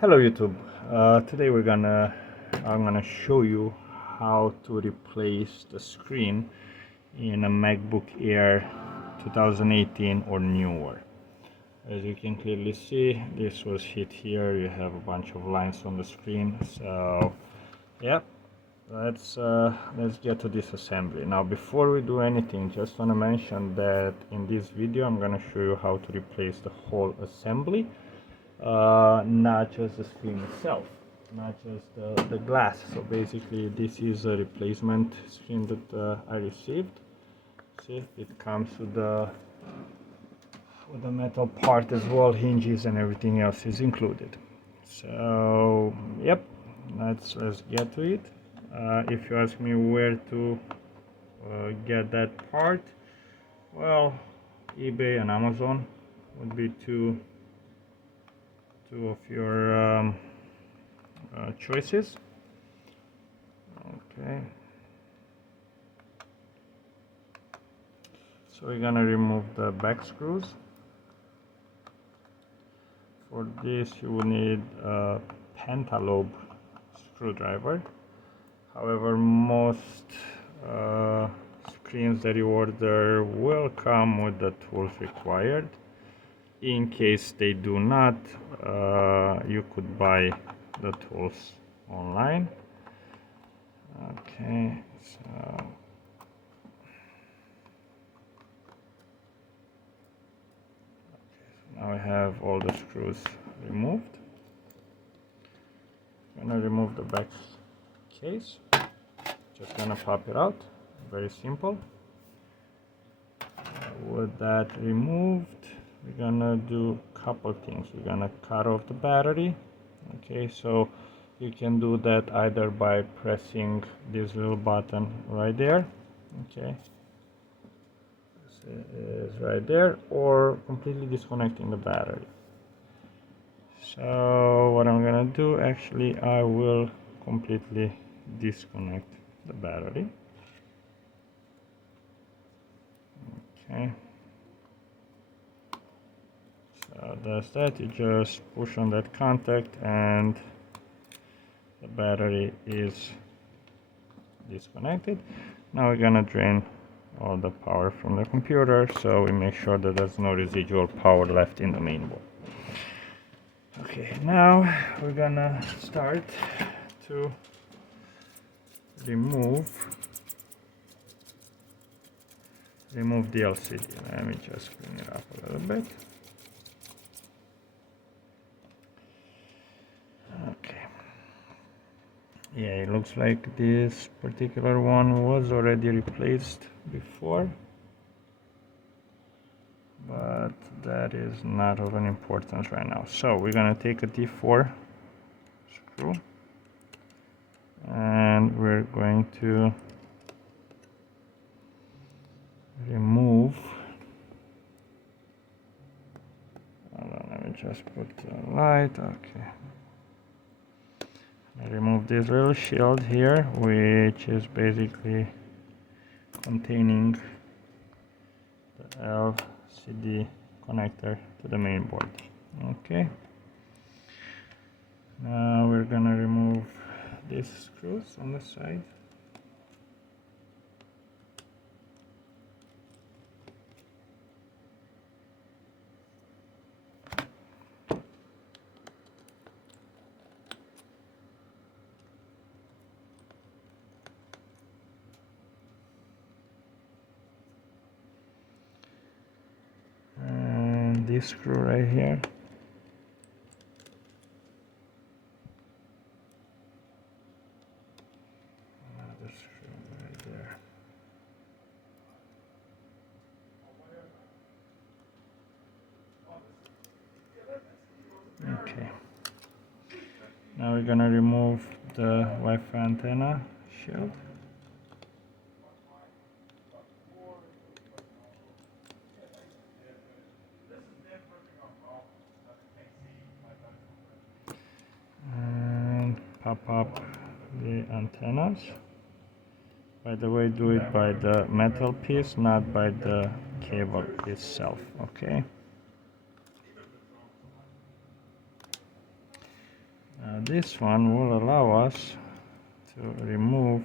Hello YouTube. Today I'm gonna show you how to replace the screen in a MacBook Air 2018 or newer. As you can clearly see, this was hit here. You have a bunch of lines on the screen. So yeah, let's get to this assembly. Now before we do anything, just want to mention that in this video I'm gonna show you how to replace the whole assembly. Not just the screen itself, not just the glass. So basically this is a replacement screen that I received. See, it comes with the metal part as well, hinges and everything else is included. So yep, let's get to it. If you ask me where to get that part, well, eBay and Amazon would be two of your choices. Okay, so we're gonna remove the back screws. For this you will need a pentalobe screwdriver. However, most screens that you order will come with the tools required. In case they do not, you could buy the tools online. Okay, so now I have all the screws removed. I'm gonna remove the back case. Just gonna pop it out. Very simple. With that removed, we're gonna do a couple things. We're gonna cut off the battery. Okay, so you can do that either by pressing this little button right there. Okay, this is right there, or completely disconnecting the battery. So what I'm gonna do, actually I will completely disconnect the battery. Okay, so that's that. You just push on that contact and the battery is disconnected. Now we're gonna drain all the power from the computer, so we make sure that there's no residual power left in the main board. Okay, now we're gonna start to remove the LCD. Let me just clean it up a little bit. Okay. Yeah, it looks like this particular one was already replaced before, but that is not of an importance right now. So we're gonna take a D4 screw and we're going to remove, hold on, let me just put the light. Okay, I remove this little shield here, which is basically containing the LCD connector to the main board. Okay, now we're gonna remove these screws on the side. And this screw right here. Another screw right there. Okay. Now we're gonna remove the Wi-Fi antenna shield. And pop up the antennas. By the way, do it by the metal piece, not by the cable itself, okay? This one will allow us to remove.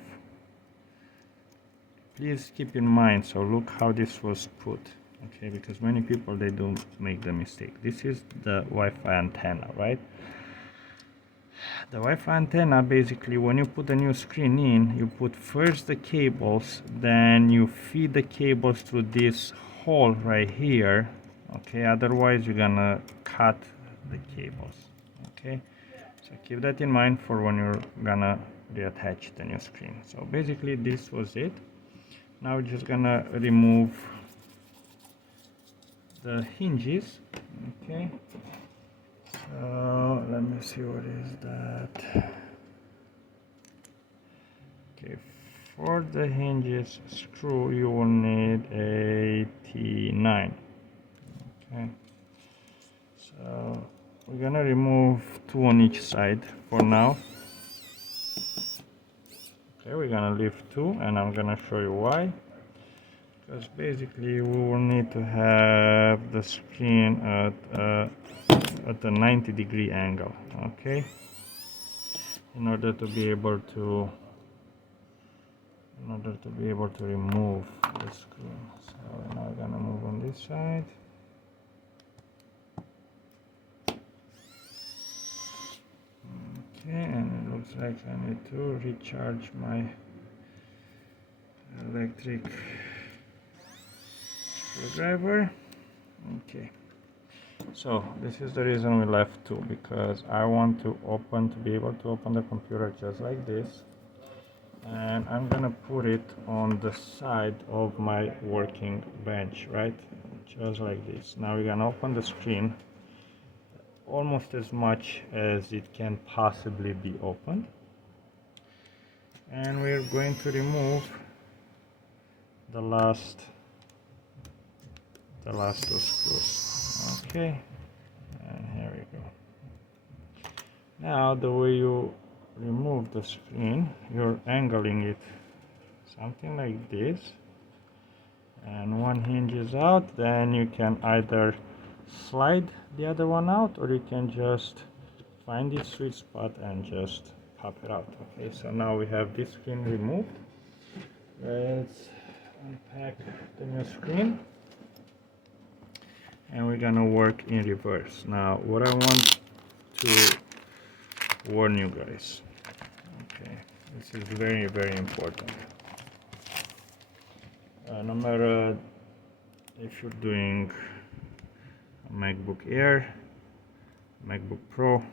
Please keep in mind, so look how this was put, okay, because many people, they do make the mistake. This is the Wi-Fi antenna, right? The Wi-Fi antenna, basically, when you put a new screen in, you put first the cables, then you feed the cables through this hole right here, okay? Otherwise, you're gonna cut the cables, okay? So keep that in mind for when you're gonna reattach the new screen. So basically, this was it. Now we're just gonna remove the hinges, okay? So let me see, what is that? Okay, for the hinges screw you will need a T9. Okay, so we're gonna remove 2 on each side for now. Okay, we're gonna leave 2, and I'm gonna show you why. Because basically we will need to have the screen at a 90-degree angle, okay, in order to be able to remove the screen. So we're now gonna move on this side. Okay, and it looks like I need to recharge my electric screwdriver. Okay, so this is the reason we left 2, because I want to be able to open the computer just like this, and I'm gonna put it on the side of my working bench, right, just like this. Now we're gonna open the screen almost as much as it can possibly be opened, and we're going to remove the last 2 screws. Okay, and here we go. Now the way you remove the screen, you're angling it something like this, and one hinge is out, then you can either slide the other one out, or you can just find this sweet spot and just pop it out. Okay, so now we have this screen removed. Let's unpack the new screen, and we're gonna work in reverse. Now what I want to warn you guys, okay, this is very, very important. No matter if you're doing a MacBook Air, MacBook Pro,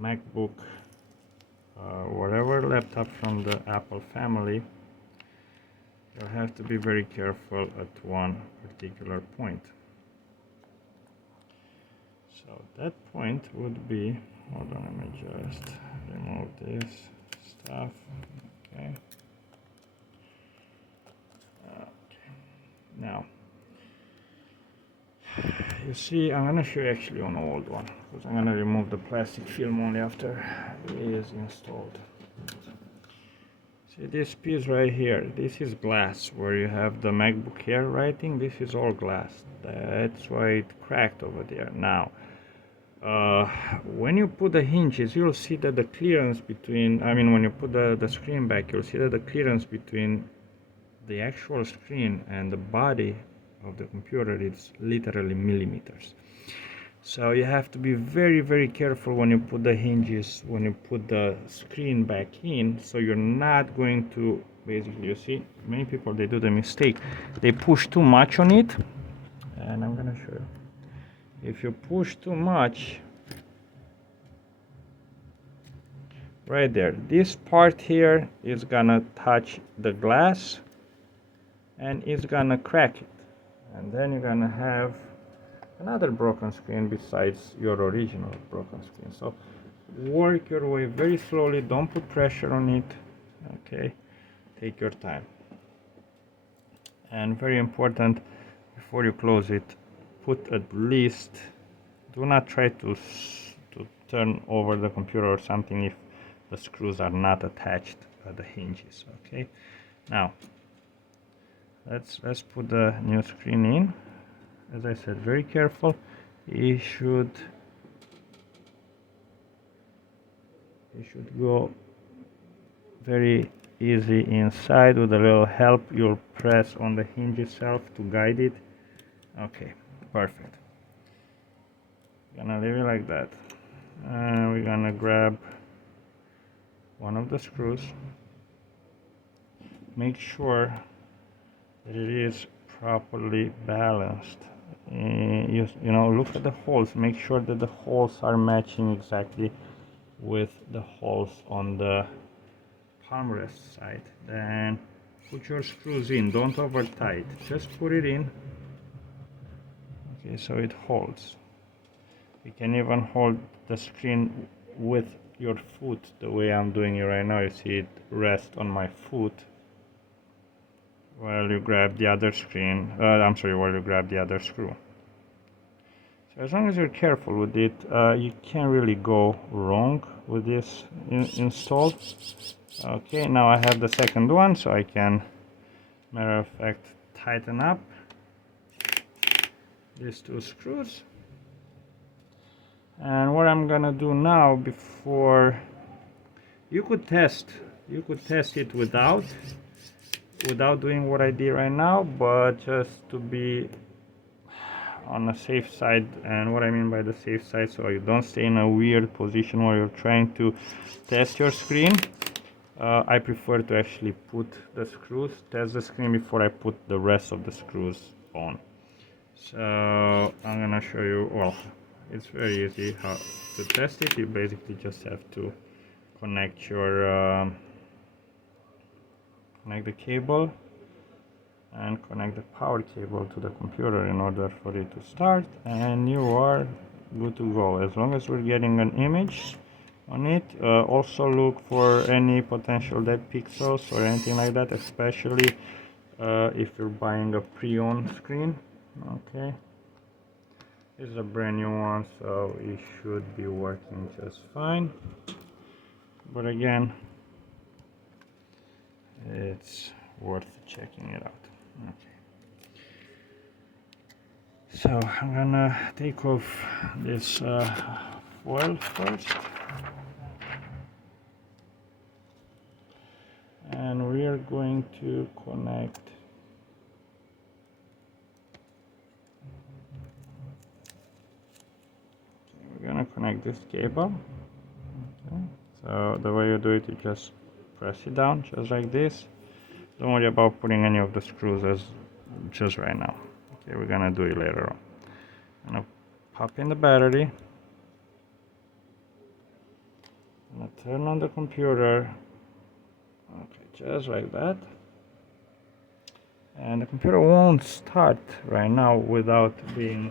MacBook, whatever laptop from the Apple family, you'll have to be very careful at one particular point. So that point would be, hold on, let me just remove this stuff. Okay. Now, you see, I'm gonna show you actually on an old one, because I'm gonna remove the plastic film only after it is installed. See this piece right here, this is glass, where you have the MacBook Air writing. This is all glass. That's why it cracked over there. Now, when you put the hinges, you'll see that the clearance between, when you put the screen back, you'll see that the clearance between the actual screen and the body of the computer is literally millimeters. So you have to be very, very careful when you put the hinges, when you put the screen back in, so you're not going to, basically, you see, many people, they do the mistake, they push too much on it, and I'm gonna show you. If you push too much, right there, this part here is gonna touch the glass and it's gonna crack it, and then you're gonna have another broken screen besides your original broken screen. So work your way very slowly, don't put pressure on it, okay, take your time. And very important, before you close it, put at least, do not try to turn over the computer or something if the screws are not attached at the hinges. Okay, now let's put the new screen in. As I said, very careful. You should it should go very easy inside. With a little help, you'll press on the hinge itself to guide it. Okay, perfect. Gonna leave it like that, and we're gonna grab one of the screws. Make sure that it is properly balanced. You know, look at the holes, make sure that the holes are matching exactly with the holes on the palm rest side. Then put your screws in, don't over tight, just put it in. Okay, so it holds. You can even hold the screen with your foot the way I'm doing it right now. You see it rest on my foot while you grab the other screen, while you grab the other screw. So as long as you're careful with it, you can't really go wrong with this install. Okay, now I have the second one, so I can, matter of fact, tighten up these two screws. And what I'm gonna do now, before you could test it without doing what I did right now, but just to be on the safe side. And what I mean by the safe side, so you don't stay in a weird position where you're trying to test your screen, I prefer to actually test the screen before I put the rest of the screws on. So I'm gonna show you. Well, it's very easy how to test it. You basically just have to connect the cable and connect the power cable to the computer in order for it to start, and you are good to go. As long as we're getting an image on it, also look for any potential dead pixels or anything like that, especially if you're buying a pre-owned screen. Okay, this is a brand new one, so it should be working just fine, but again, it's worth checking it out. Okay, so I'm gonna take off this foil first, and we are going to connect this cable. Okay. So the way you do it, you just press it down just like this. Don't worry about putting any of the screws just right now. Okay, we're gonna do it later on. I'm gonna pop in the battery. I'm gonna turn on the computer. Okay, just like that. And the computer won't start right now without being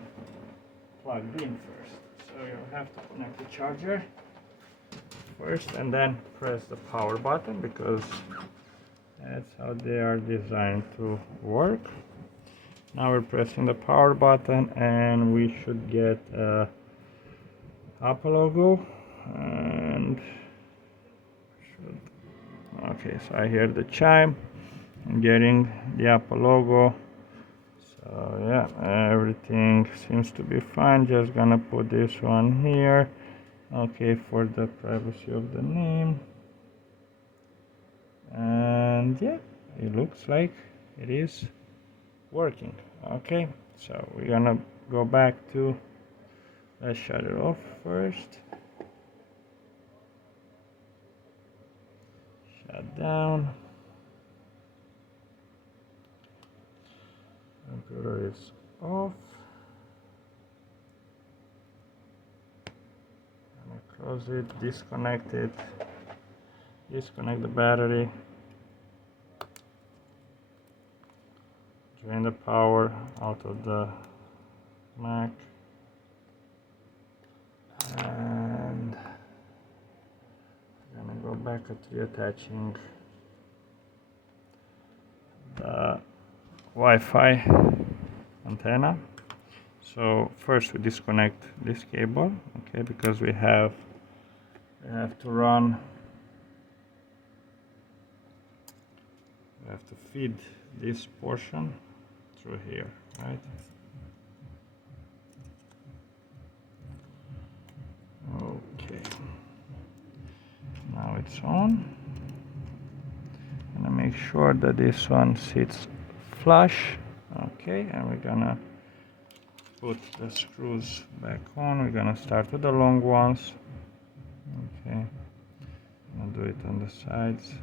plugged in first. So you'll have to connect the charger first and then press the power button, because that's how they are designed to work. Now we're pressing the power button and we should get a Apple logo, and okay, so I hear the chime. I'm getting the Apple logo. So yeah, everything seems to be fine. Just gonna put this one here. Okay, for the privacy of the name. And yeah, it looks like it is working. Okay, so we're gonna go back to, let's shut it off first. Shut down. Computer is off. I'm gonna close it, disconnect it, disconnect the battery, drain the power out of the Mac, and I'm gonna go back to reattaching the Wi-Fi antenna. So first we disconnect this cable, okay, because we have to feed this portion through here, right? Okay, Now it's on. Gonna make sure that this one sits flush. Okay, and we're gonna put the screws back on. We're gonna start with the long ones. Okay, I'll do it on the sides.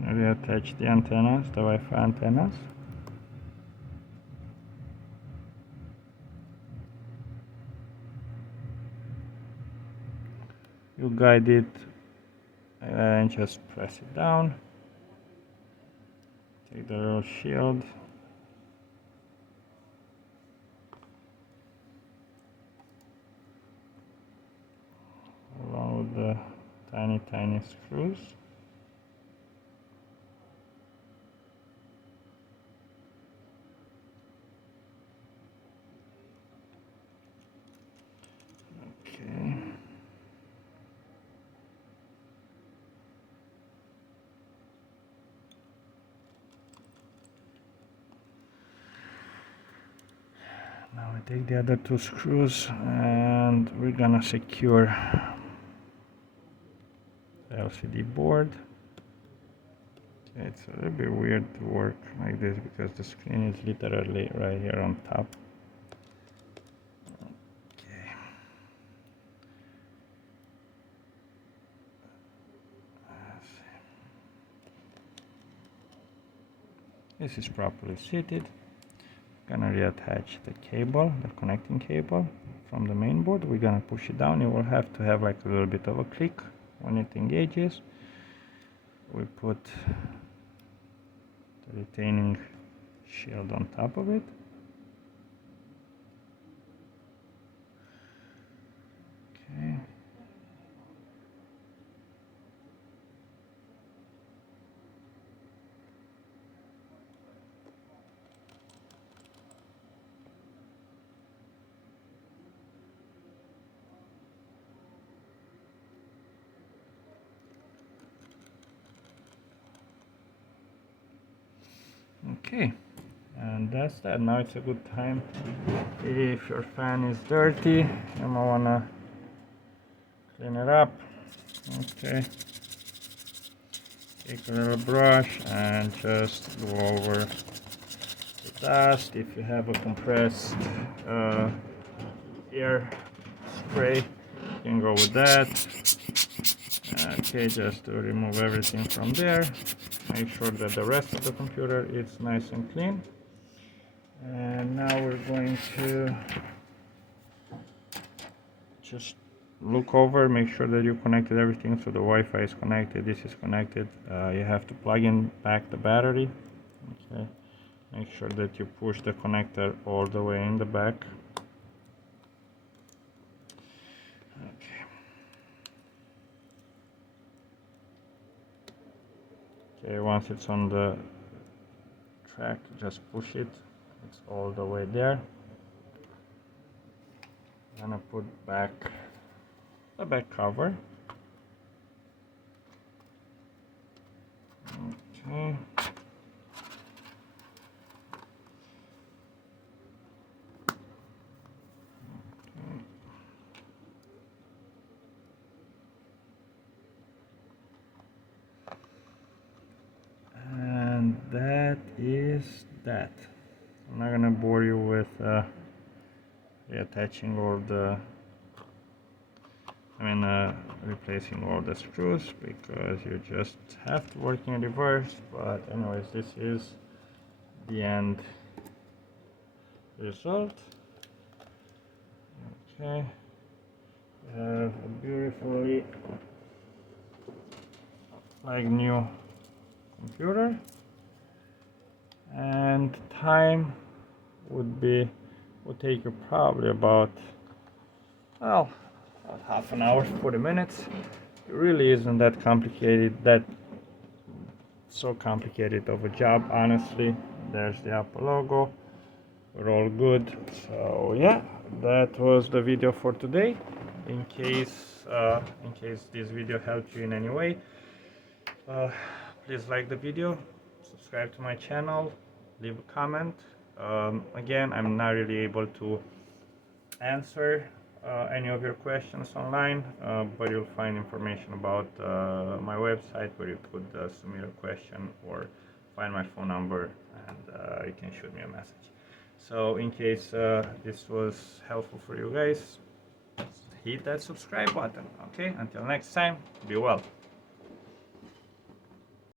Reattach the antennas, the Wi-Fi antennas. You guide it and just press it down. Take the little shield. Along with the tiny screws. Okay. Now we take the other two screws and we're gonna secure the LCD board. Okay, it's a little bit weird to work like this because the screen is literally right here on top. Okay. This is properly seated. Gonna reattach the cable, the connecting cable from the main board. We're gonna push it down. You will have to have like a little bit of a click when it engages. We put the retaining shield on top of it. Okay. Okay, and that's that. Now it's a good time. If your fan is dirty, you might wanna clean it up. Okay, take a little brush and just go over the dust. If you have a compressed air spray, you can go with that. Okay, just to remove everything from there. Make sure that the rest of the computer is nice and clean. And now we're going to just look over, make sure that you connected everything. So the Wi-Fi is connected, this is connected. You have to plug in back the battery. Okay, make sure that you push the connector all the way in the back. Okay, once it's on the track, just push it. It's all the way there. I'm gonna put back the back cover. Okay. And that is that. I'm not gonna bore you with reattaching all the replacing all the screws because you just have to work in reverse. But anyways, this is the end result. Okay, we have a beautifully like new computer, and time would take you probably about well, about half an hour, 40 minutes. It really isn't that complicated, that so complicated of a job, honestly. There's the Apple logo. We're all good. So yeah, that was the video for today. In case this video helped you in any way, uh, please like the video, subscribe to my channel, leave a comment. Again, I'm not really able to answer any of your questions online, but you'll find information about my website where you could submit a question or find my phone number, and you can shoot me a message. So in case this was helpful for you guys, hit that subscribe button. Okay, until next time, be well.